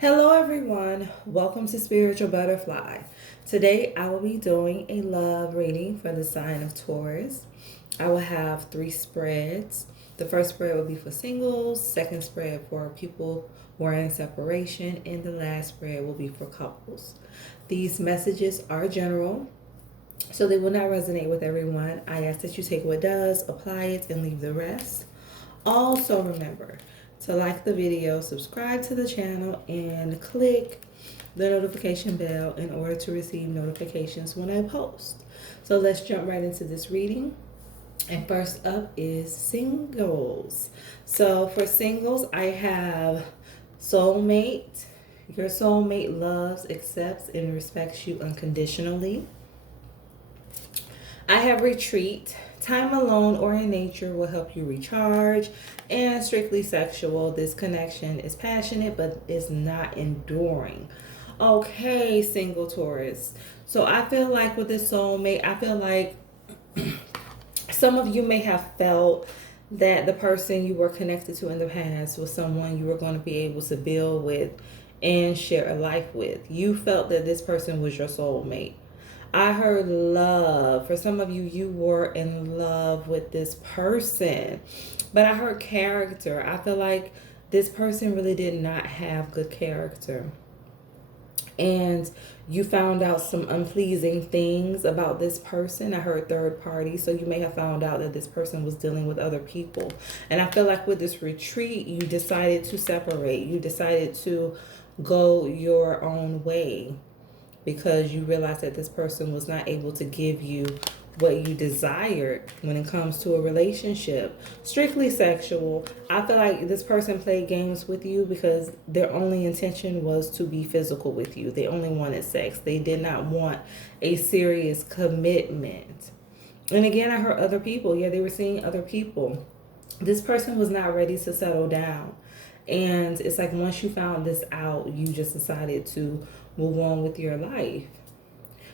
Hello, everyone. Welcome to Spiritual Butterfly. Today, I will be doing a love reading for the sign of Taurus. I will have 3 spreads. The first spread will be for singles, second spread for people who are in separation, and the last spread will be for couples. These messages are general, so they will not resonate with everyone. I ask that you take what does, apply it, and leave the rest. Also, remember to like the video, subscribe to the channel, and click the notification bell in order to receive notifications when I post. So let's jump right into this reading. And first up is singles. So for singles, I have soulmate. Your soulmate loves, accepts, and respects you unconditionally. I have retreat. Time alone or in nature will help you recharge. And strictly sexual. This connection is passionate but is not enduring. Okay, single Taurus. So I feel like with this soulmate, I feel like some of you may have felt that the person you were connected to in the past was someone you were going to be able to build with and share a life with. You felt that this person was your soulmate. I heard love. For some of you, you were in love with this person. But I heard character. I feel like this person really did not have good character. And you found out some unpleasing things about this person. I heard third party. So you may have found out that this person was dealing with other people. And I feel like with this retreat, you decided to separate. You decided to go your own way, because you realized that this person was not able to give you what you desired when it comes to a relationship. Strictly sexual, I feel like this person played games with you because their only intention was to be physical with you. They only wanted sex. They did not want a serious commitment. And again, I heard other people. Yeah, they were seeing other people. This person was not ready to settle down. And it's like once you found this out, you just decided to move on with your life.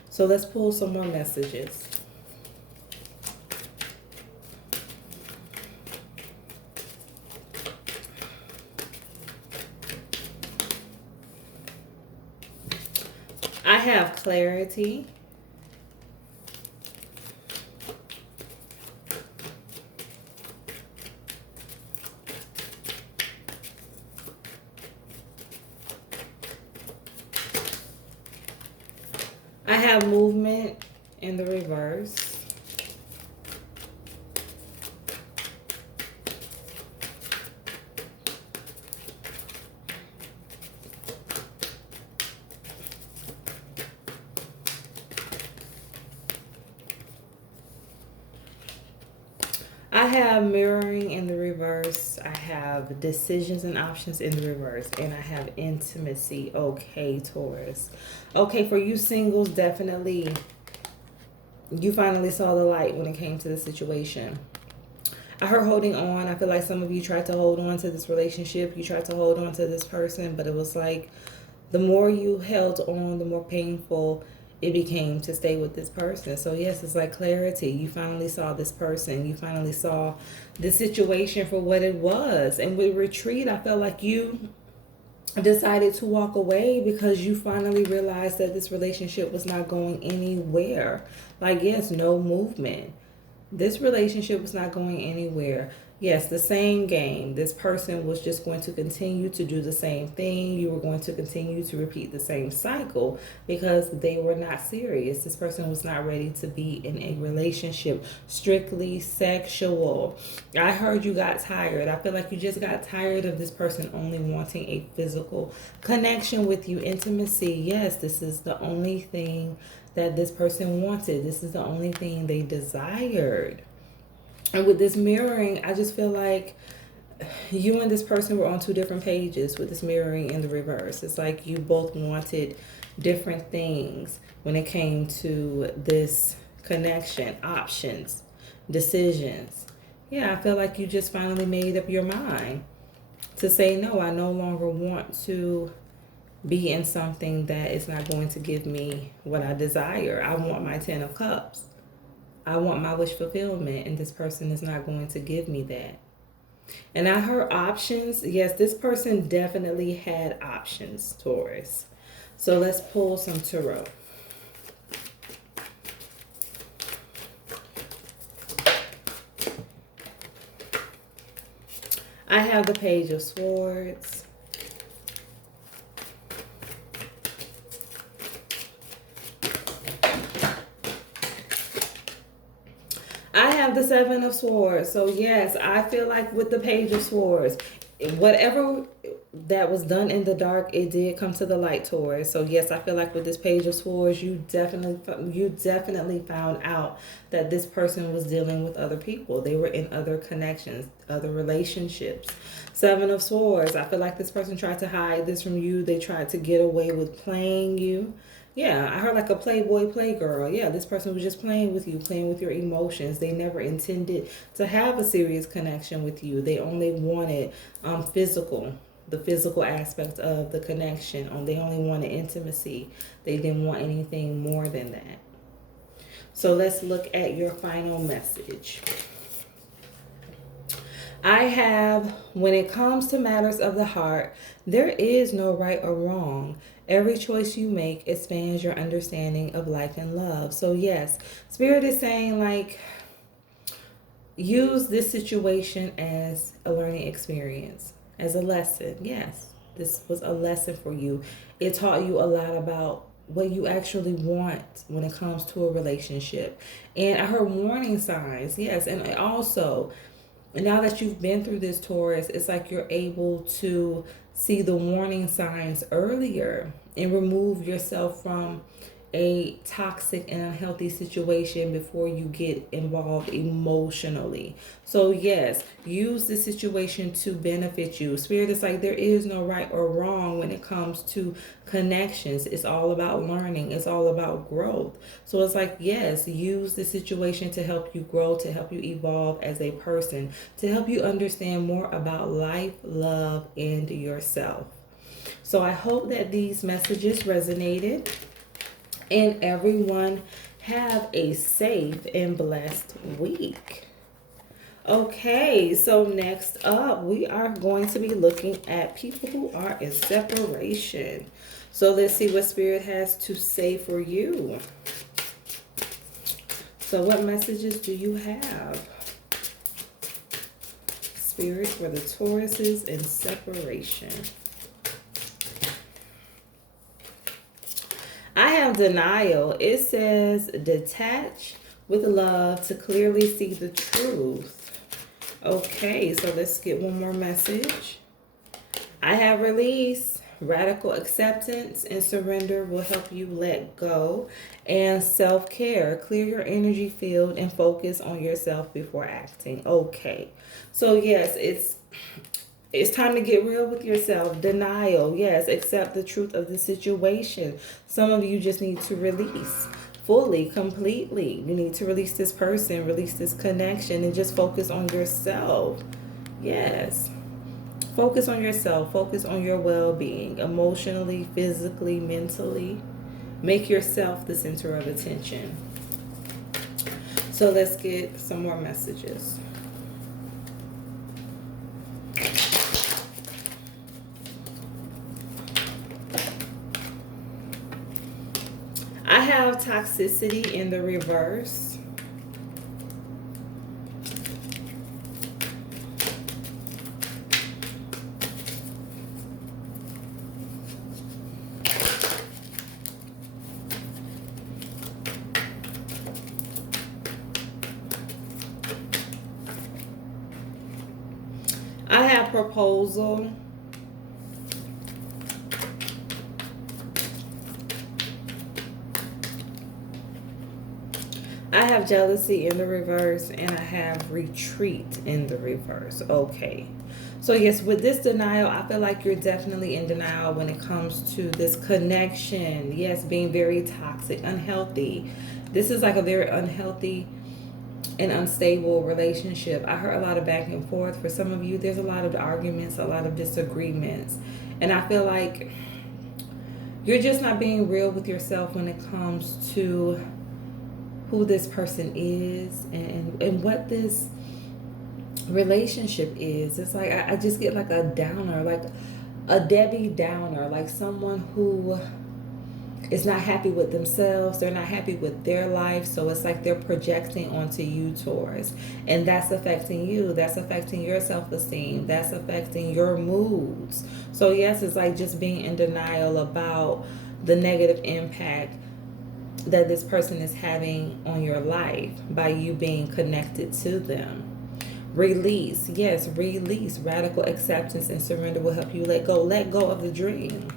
So let's pull some more messages. I have clarity. I have movement in the reverse. I have mirroring in the reverse. I have decisions and options in the reverse. And I have intimacy. Okay, Taurus. Okay, for you singles, definitely you finally saw the light when it came to the situation. I heard holding on. I feel like some of you tried to hold on to this relationship. You tried to hold on to this person, but it was like the more you held on, the more painful it became to stay with this person. So yes, it's like clarity. You finally saw this person. You finally saw the situation for what it was. And with retreat, I felt like you decided to walk away because you finally realized that this relationship was not going anywhere. Like, yes, no movement. This relationship was not going anywhere. Yes, the same game. This person was just going to continue to do the same thing. You were going to continue to repeat the same cycle because they were not serious. This person was not ready to be in a relationship, strictly sexual. I heard you got tired. I feel like you just got tired of this person only wanting a physical connection with you, intimacy. Yes, this is the only thing that this person wanted. This is the only thing they desired. And with this mirroring, I just feel like you and this person were on 2 different pages with this mirroring in the reverse. It's like you both wanted different things when it came to this connection, options, decisions. Yeah, I feel like you just finally made up your mind to say, no, I no longer want to be in something that is not going to give me what I desire. I want my 10 of cups. I want my wish fulfillment, and this person is not going to give me that. And I heard options. Yes, this person definitely had options, Taurus. So let's pull some tarot. I have the Page of Swords. I have the Seven of Swords. So yes, I feel like with the Page of Swords, whatever that was done in the dark, it did come to the light, Taurus. So yes, I feel like with this Page of Swords, you definitely found out that this person was dealing with other people. They were in other connections, other relationships. Seven of Swords, I feel like this person tried to hide this from you. They tried to get away with playing you. Yeah, I heard like a playboy, playgirl. Yeah, this person was just playing with you, playing with your emotions. They never intended to have a serious connection with you. They only wanted the physical aspect of the connection. They only wanted intimacy. They didn't want anything more than that. So let's look at your final message. I have, when it comes to matters of the heart, there is no right or wrong. Every choice you make expands your understanding of life and love. So yes, Spirit is saying like, use this situation as a learning experience, as a lesson. Yes, this was a lesson for you. It taught you a lot about what you actually want when it comes to a relationship. And I heard warning signs. Yes, and also, now that you've been through this, Taurus, it's like you're able to see the warning signs earlier and remove yourself from a toxic and unhealthy situation before you get involved emotionally. So yes, use the situation to benefit you. Spirit is like, there is no right or wrong when it comes to connections. It's all about learning. It's all about growth. So it's like, yes, use the situation to help you grow, to help you evolve as a person, to help you understand more about life, love, and yourself. So I hope that these messages resonated, and everyone have a safe and blessed week. Okay, so next up, we are going to be looking at people who are in separation. So let's see what Spirit has to say for you. So what messages do you have, Spirit, for the Tauruses in separation? I have denial. It says detach with love to clearly see the truth. Okay, so let's get one more message. I have release. Radical acceptance and surrender will help you let go. And self-care. Clear your energy field and focus on yourself before acting. Okay, so yes, it's time to get real with yourself. Denial, yes, accept the truth of the situation. Some of you just need to release fully, completely. You need to release this person, release this connection, and just focus on yourself. Yes. Focus on yourself. Focus on your well-being, emotionally, physically, mentally. Make yourself the center of attention. So let's get some more messages. I have toxicity in the reverse. I have proposal. I have jealousy in the reverse, and I have retreat in the reverse. Okay. So yes, with this denial, I feel like you're definitely in denial when it comes to this connection. Yes, being very toxic, unhealthy. This is like a very unhealthy and unstable relationship. I heard a lot of back and forth. For some of you, there's a lot of arguments, a lot of disagreements. And I feel like you're just not being real with yourself when it comes to who this person is and what this relationship is. It's like I just get like a downer, like a Debbie Downer, like someone who is not happy with themselves. They're not happy with their life. So it's like they're projecting onto you, Taurus. And that's affecting you. That's affecting your self-esteem. That's affecting your moods. So yes, it's like just being in denial about the negative impact that this person is having on your life by you being connected to them. Release. Yes, release. Radical acceptance and surrender will help you let go. Let go of the dream.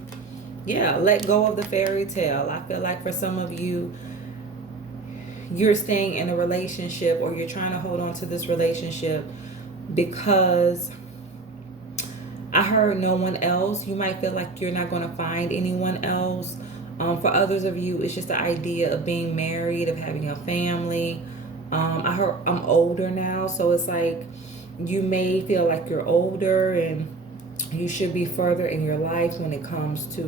Yeah, let go of the fairy tale. I feel like for some of you, you're staying in a relationship or you're trying to hold on to this relationship because I heard no one else. You might feel like you're not going to find anyone else. For others of you, it's just the idea of being married, of having a family. I heard I'm older now, so it's like you may feel like you're older and you should be further in your life when it comes to,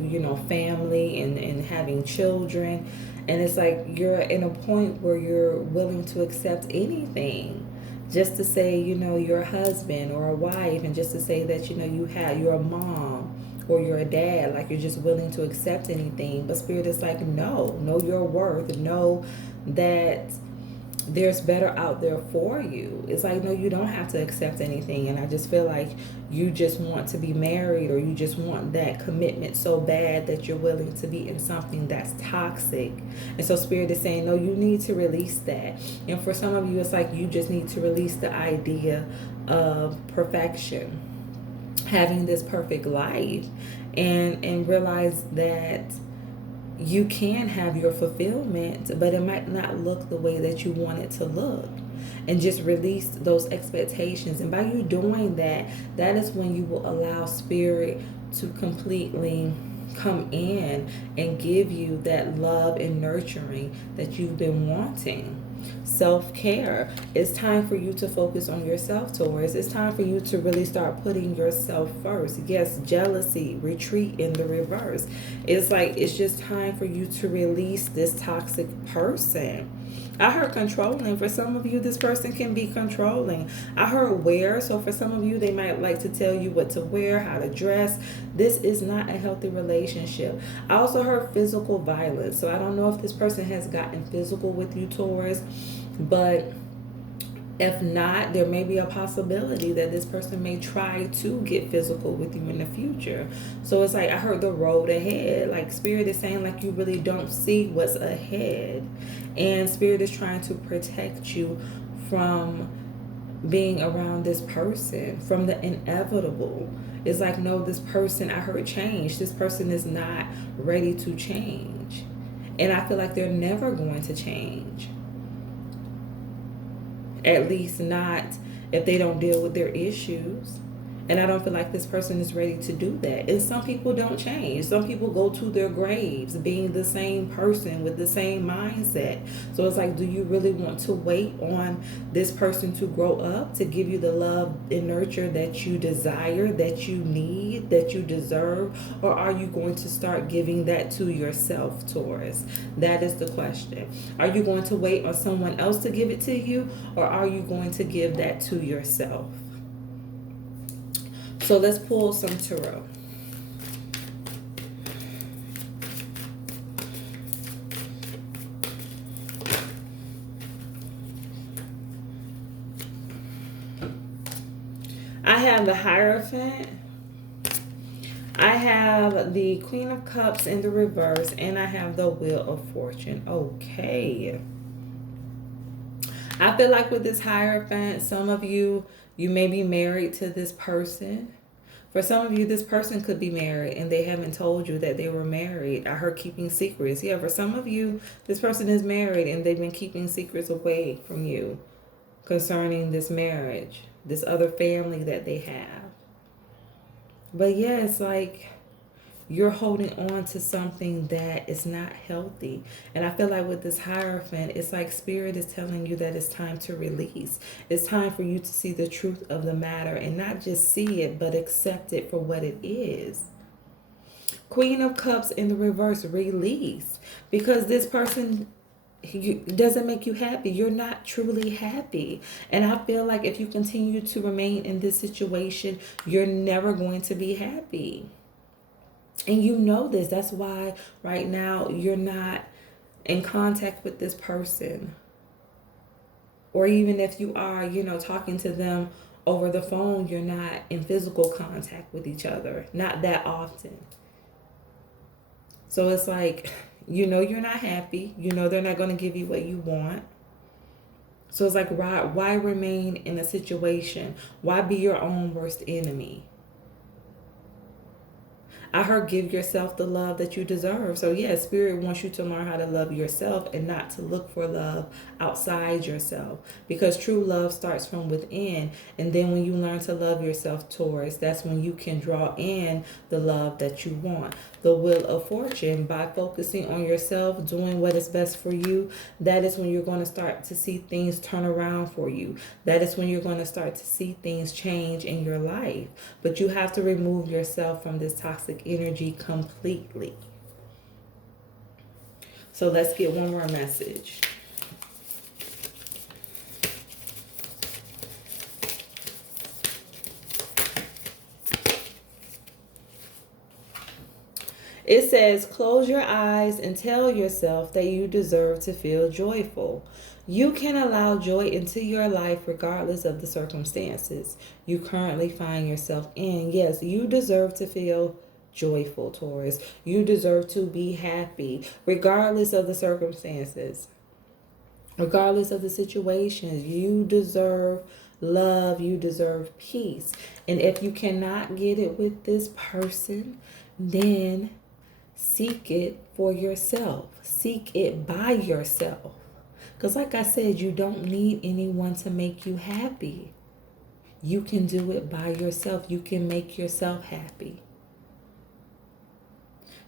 family and having children. And it's like you're in a point where you're willing to accept anything just to say, you're a husband or a wife, and just to say that, you're a mom or you're a dad. Like, you're just willing to accept anything. But Spirit is like, no, know your worth. Know that there's better out there for you. It's like, no, you don't have to accept anything. And I just feel like you just want to be married, or you just want that commitment so bad that you're willing to be in something that's toxic. And so Spirit is saying, no, you need to release that. And for some of you, it's like you just need to release the idea of perfection, having this perfect life, and realize that you can have your fulfillment, but it might not look the way that you want it to look. And just release those expectations. And by you doing that, that is when you will allow Spirit to completely come in and give you that love and nurturing that you've been wanting. Self-care. It's time for you to focus on yourself, Taurus. It's time for you to really start putting yourself first. Yes, jealousy, retreat in the reverse. It's like it's just time for you to release this toxic person. I heard controlling. For some of you, this person can be controlling. I heard wear. So for some of you, they might like to tell you what to wear, how to dress. This is not a healthy relationship. I also heard physical violence. So I don't know if this person has gotten physical with you, Taurus, but if not, there may be a possibility that this person may try to get physical with you in the future. So it's like I heard the road ahead. Like Spirit is saying, like, you really don't see what's ahead. And Spirit is trying to protect you from being around this person, from the inevitable. It's like, no, this person, I heard change. This person is not ready to change. And I feel like they're never going to change. At least not if they don't deal with their issues. And I don't feel like this person is ready to do that. And some people don't change. Some people go to their graves being the same person with the same mindset. So it's like, do you really want to wait on this person to grow up, to give you the love and nurture that you desire, that you need, that you deserve? Or are you going to start giving that to yourself, Taurus? That is the question. Are you going to wait on someone else to give it to you? Or are you going to give that to yourself? So let's pull some tarot. I have the Hierophant. I have the Queen of Cups in the reverse. And I have the Wheel of Fortune. Okay. I feel like with this Hierophant, some of you, you may be married to this person. For some of you, this person could be married and they haven't told you that they were married. I heard keeping secrets. Yeah, for some of you, this person is married and they've been keeping secrets away from you concerning this marriage, this other family that they have. But yeah, it's like you're holding on to something that is not healthy. And I feel like with this Hierophant, it's like Spirit is telling you that it's time to release. It's time for you to see the truth of the matter and not just see it, but accept it for what it is. Queen of Cups in the reverse, release. Because this person it doesn't make you happy. You're not truly happy. And I feel like if you continue to remain in this situation, you're never going to be happy. And you know this. That's why right now you're not in contact with this person. Or even if you are, talking to them over the phone, you're not in physical contact with each other. Not that often. So it's like, you're not happy. They're not going to give you what you want. So it's like, why remain in a situation? Why be your own worst enemy? I heard give yourself the love that you deserve. So yeah, Spirit wants you to learn how to love yourself and not to look for love outside yourself. Because true love starts from within. And then when you learn to love yourself, Taurus, that's when you can draw in the love that you want. The wheel of fortune, by focusing on yourself, doing what is best for you, that is when you're going to start to see things turn around for you. That is when you're going to start to see things change in your life. But you have to remove yourself from this toxic energy completely. So let's get one more message. It says, close your eyes and tell yourself that you deserve to feel joyful. You can allow joy into your life regardless of the circumstances you currently find yourself in. Yes, you deserve to feel joyful, Taurus. You deserve to be happy regardless of the circumstances, regardless of the situations. You deserve love. You deserve peace. And if you cannot get it with this person, then seek it for yourself. Seek it by yourself. Because like I said, you don't need anyone to make you happy. You can do it by yourself. You can make yourself happy.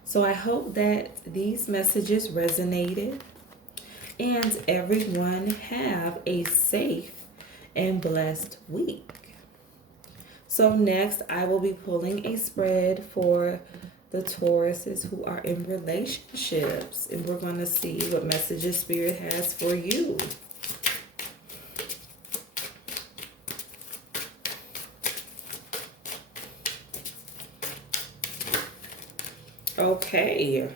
So I hope that these messages resonated and everyone have a safe and blessed week. So next I will be pulling a spread for the Tauruses who are in relationships. And we're going to see what messages Spirit has for you. Okay.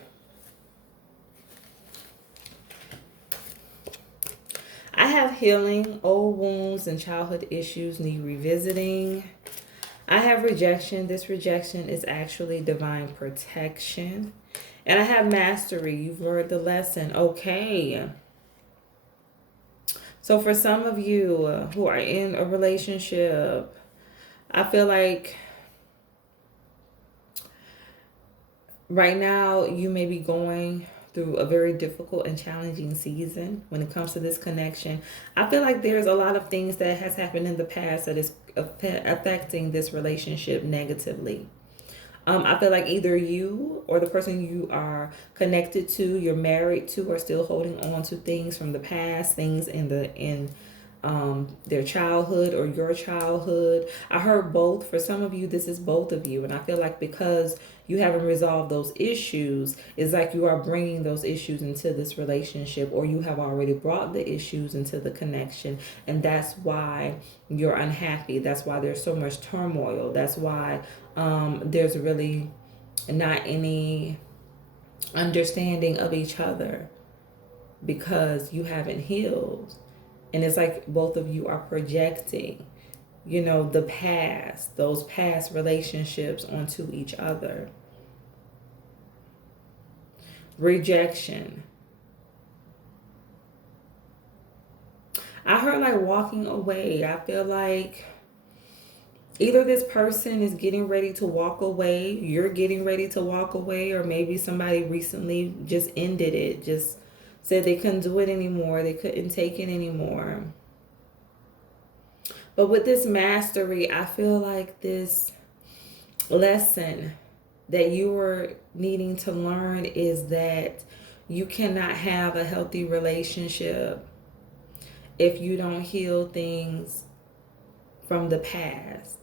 I have healing. Old wounds and childhood issues need revisiting. I have rejection. This rejection is actually divine protection. And I have mastery. You've learned the lesson. Okay. So for some of you who are in a relationship, I feel like right now you may be going through a very difficult and challenging season when it comes to this connection. I feel like there's a lot of things that has happened in the past that is affecting this relationship negatively. I feel like either you or the person you are connected to, you're married to, are still holding on to things from the past, things in their childhood or your childhood. I heard both. For some of you, this is both of you. And I feel like because you haven't resolved those issues, it's like you are bringing those issues into this relationship, or you have already brought the issues into the connection. And that's why you're unhappy. That's why there's so much turmoil. That's why there's really not any understanding of each other, because you haven't healed. And it's like both of you are projecting, the past, those past relationships onto each other. Rejection. I heard like walking away. I feel like either this person is getting ready to walk away, you're getting ready to walk away, or maybe somebody recently just ended it, just said they couldn't do it anymore, they couldn't take it anymore. But with this mastery, I feel like this lesson that you are needing to learn is that you cannot have a healthy relationship if you don't heal things from the past.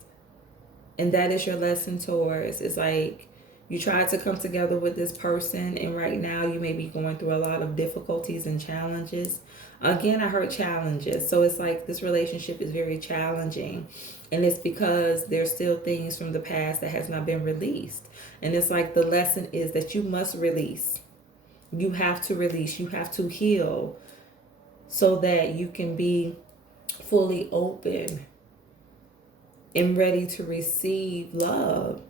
And that is your lesson, Taurus. It's like You tried to come together with this person, and right now you may be going through a lot of difficulties and challenges. Again, I heard challenges. So it's like this relationship is very challenging. And it's because there's still things from the past that has not been released. And it's like the lesson is that you must release. You have to release. You have to heal so that you can be fully open and ready to receive love,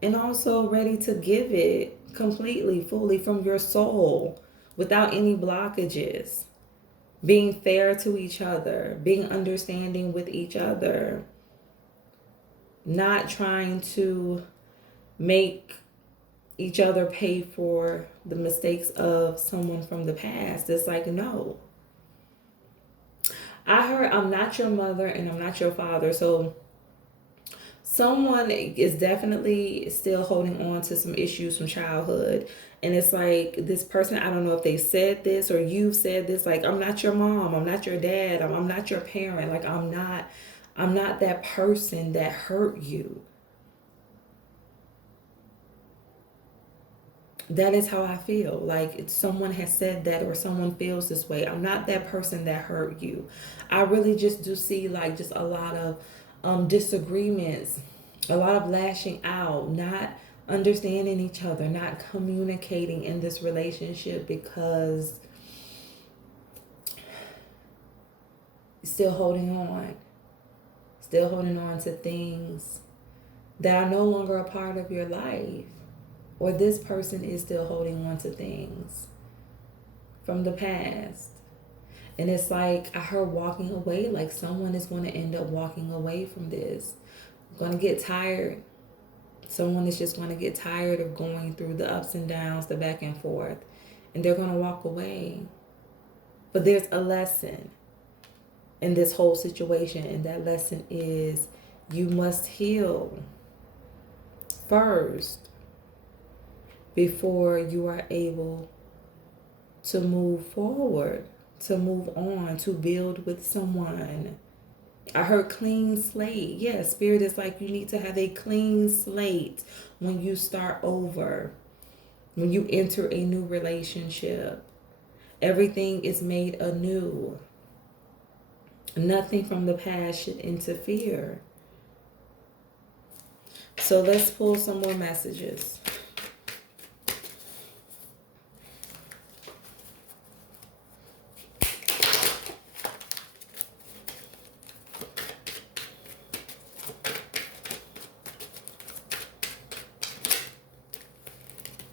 and also ready to give it completely, fully from your soul without any blockages. Being fair to each other, being understanding with each other, not trying to make each other pay for the mistakes of someone from the past. It's like, no. I heard I'm not your mother and I'm not your father. So someone is definitely still holding on to some issues from childhood. And it's like this person, I don't know if they said this or you've said this, like, I'm not your mom, I'm not your dad, I'm not your parent. Like, I'm not that person that hurt you. That is how I feel. Like, if someone has said that or someone feels this way, I'm not that person that hurt you. I really just do see like just a lot of disagreements, a lot of lashing out, not understanding each other, not communicating in this relationship because still holding on to things that are no longer a part of your life. Or this person is still holding on to things from the past. And it's like I heard walking away, like someone is going to end up walking away from this. Going to get tired. Someone is just going to get tired of going through the ups and downs, the back and forth. And they're going to walk away. But there's a lesson in this whole situation. And that lesson is you must heal first before you are able to move forward, to move on, to build with someone. I heard clean slate. Yeah, Spirit is like you need to have a clean slate when you start over, when you enter a new relationship. Everything is made anew. Nothing from the past should interfere. So let's pull some more messages.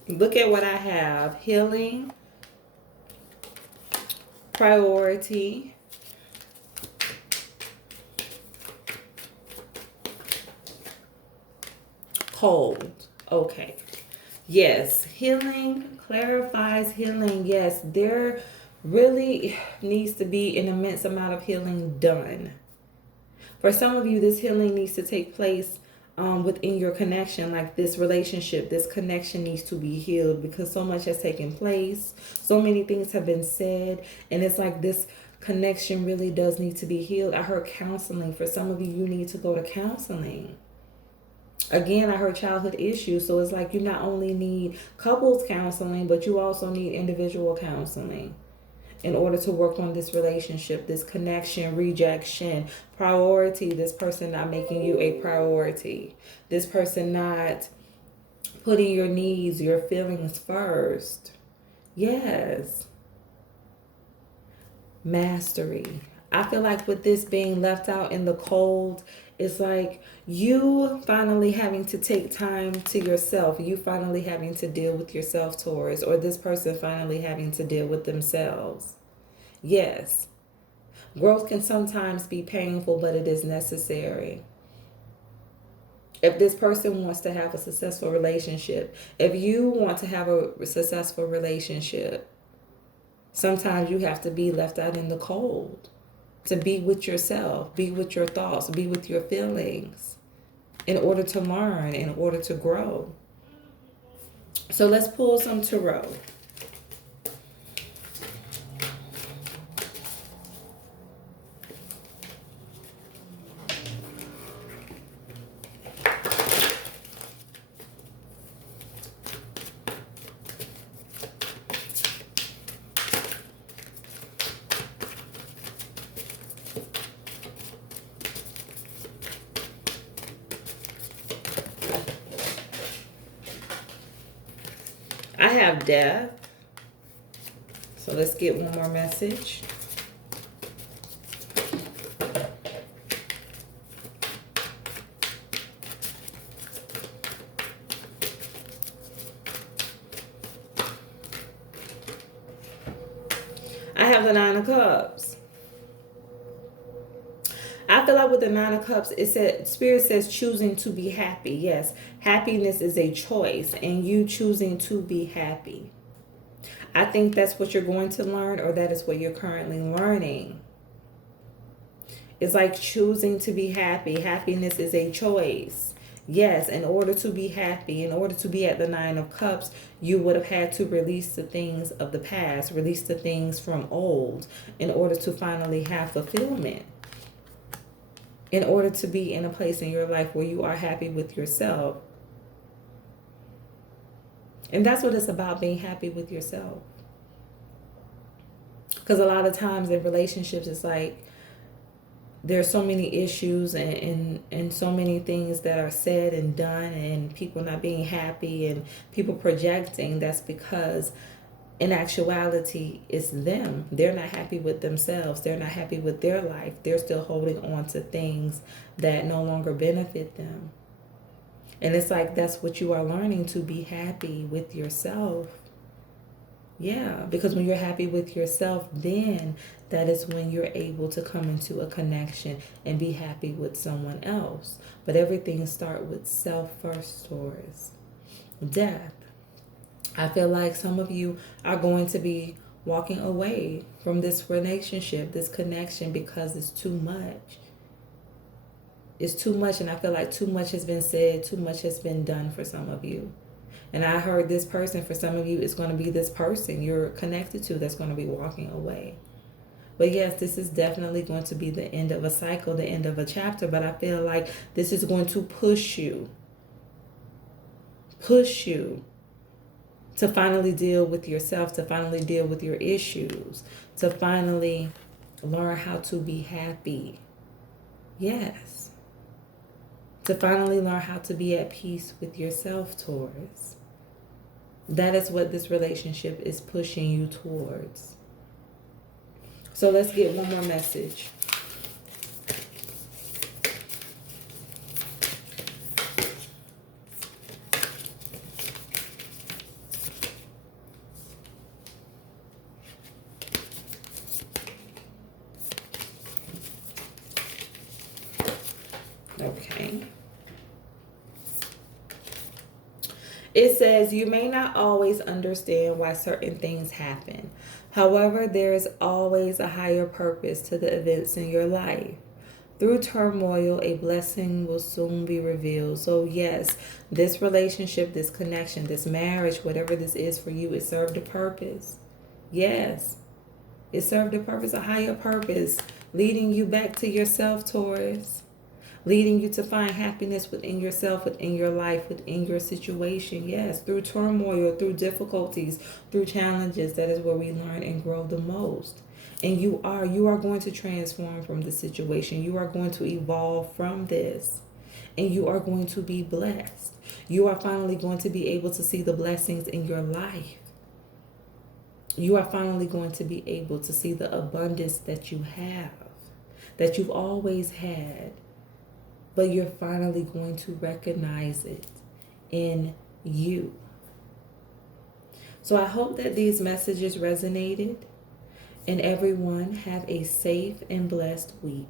Look at what I have. Healing, priority, cold. Okay. Yes, healing clarifies healing. Yes, there really needs to be an immense amount of healing done. For some of you, this healing needs to take place within your connection, like this relationship, this connection needs to be healed because so much has taken place. So many things have been said. And it's like this connection really does need to be healed. I heard counseling. For some of you, you need to go to counseling. Again, I heard childhood issues. So it's like you not only need couples counseling, but you also need individual counseling in order to work on this relationship, this connection, rejection, priority, this person not making you a priority, this person not putting your needs, your feelings first. Yes. Mastery. I feel like with this being left out in the cold, it's like you finally having to take time to yourself. You finally having to deal with yourself, Taurus, or this person finally having to deal with themselves. Yes. Growth can sometimes be painful, but it is necessary. If this person wants to have a successful relationship, if you want to have a successful relationship, sometimes you have to be left out in the cold. To be with yourself, be with your thoughts, be with your feelings in order to learn, in order to grow. So let's pull some tarot. I have death. So let's get one more message. I have the Nine of Cups. I feel like with the Nine of Cups, it said, Spirit says choosing to be happy. Yes, happiness is a choice, and you choosing to be happy. I think that's what you're going to learn, or that is what you're currently learning. It's like choosing to be happy. Happiness is a choice. Yes, in order to be happy, in order to be at the Nine of Cups, you would have had to release the things of the past, release the things from old, in order to finally have fulfillment. In order to be in a place in your life where you are happy with yourself. And that's what it's about, being happy with yourself. Because a lot of times in relationships, it's like there's so many issues and so many things that are said and done, and people not being happy and people projecting. That's because in actuality, it's them. They're not happy with themselves. They're not happy with their life. They're still holding on to things that no longer benefit them. And it's like that's what you are learning, to be happy with yourself. Yeah, because when you're happy with yourself, then that is when you're able to come into a connection and be happy with someone else. But everything starts with self first, Taurus. Death. I feel like some of you are going to be walking away from this relationship, this connection, because it's too much. It's too much, and I feel like too much has been said, too much has been done for some of you. And I heard this person, for some of you, it's going to be this person you're connected to that's going to be walking away. But yes, this is definitely going to be the end of a cycle, the end of a chapter. But I feel like this is going to push you to finally deal with yourself, to finally deal with your issues, to finally learn how to be happy. Yes. To finally learn how to be at peace with yourself, Taurus. That is what this relationship is pushing you towards. So let's get one more message. Okay. It says, you may not always understand why certain things happen. However, there is always a higher purpose to the events in your life. Through turmoil, a blessing will soon be revealed. So yes, this relationship, this connection, this marriage, whatever this is for you, it served a purpose. Yes, it served a purpose, a higher purpose, leading you back to yourself, Taurus. Leading you to find happiness within yourself, within your life, within your situation. Yes, through turmoil, through difficulties, through challenges, that is where we learn and grow the most. And you are going to transform from the situation. You are going to evolve from this. And you are going to be blessed. You are finally going to be able to see the blessings in your life. You are finally going to be able to see the abundance that you have, that you've always had. But you're finally going to recognize it in you. So I hope that these messages resonated, and everyone have a safe and blessed week.